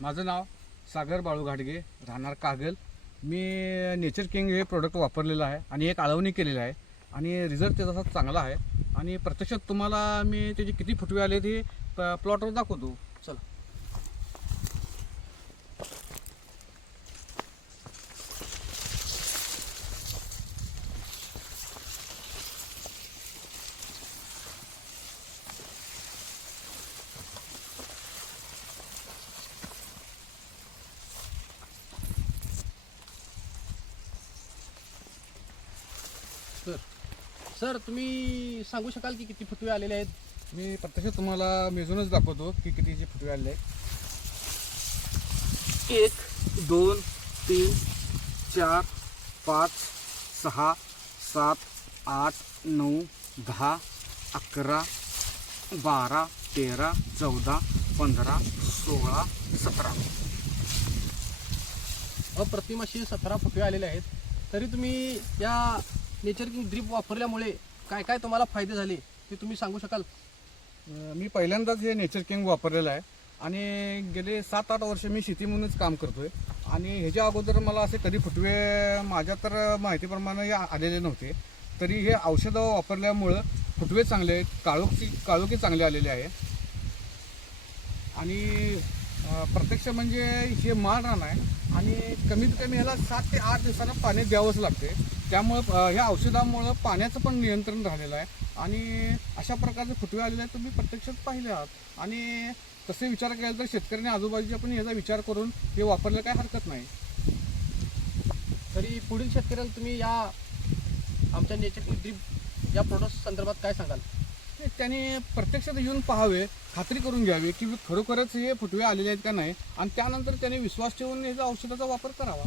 माझं नाव सागर बाळू घाटगे, राहणार कागल. मी नेचर किंग हे प्रोडक्ट वापरलेलं आहे आणि एक आळवणी केलेलं आहे आणि रिझल्ट त्याचा चांगला आहे. आणि प्रत्यक्षात तुम्हाला मी त्याचे किती फुटवे आले ते प्लॉटवर दाखवतो. चला. सर तुम्ही सांगू शकाल की किती फुटवे आलेले आहेत? मी प्रत्यक्षात तुम्हाला मेजूनच दाखवतो की कितीचे फुटवे आले. 1 2 3 4 5 6 7 8 9 10 11 12 13 14 15 16 17. अप्रतिम असे 17 फुटवे आलेले आहेत. तरी तुम्ही या नेचर किंग ड्रीप वापरल्यामुळे काय काय तुम्हाला फायदे झाले ते तुम्ही सांगू शकाल? मी पहिल्यांदाच हे नेचर किंग वापरलेलं आहे आणि गेले 7-8 वर्ष मी शेतीमधूनच काम करतोय. आणि ह्याच्या अगोदर मला असे कधी फुटवे माझ्या तर माहितीप्रमाणे आलेले नव्हते. तरी हे औषधं वापरल्यामुळं फुटवे चांगले आहेत, काळोखी चांगले आलेले आहे. आणि प्रत्यक्ष म्हणजे हे माळ रान आहे आणि कमीत कमी ह्याला 7 ते 8 दिवसांना पाणी द्यावंच लागते. त्यामुळं ह्या औषधामुळं पाण्याचं पण नियंत्रण राहिलेलं आहे आणि अशा प्रकारचे फुटवे आलेले आहेत तुम्ही प्रत्यक्षात पाहिले आहात. आणि तसे विचार केला तर शेतकऱ्यांनी आजूबाजूच्या पण याचा विचार करून हे वापरलं काय हरकत नाही. तरी पुढील शेतकऱ्याला तुम्ही या आमच्या नेचर किंग ड्रीप या प्रोडक्ट संदर्भात काय सांगाल? त्याने प्रत्यक्षात येऊन पाहावे, खात्री करून घ्यावी की खरोखरच हे फुटवे आलेले आहेत का नाही आणि त्यानंतर त्याने विश्वास ठेवून याचा औषधाचा वापर करावा.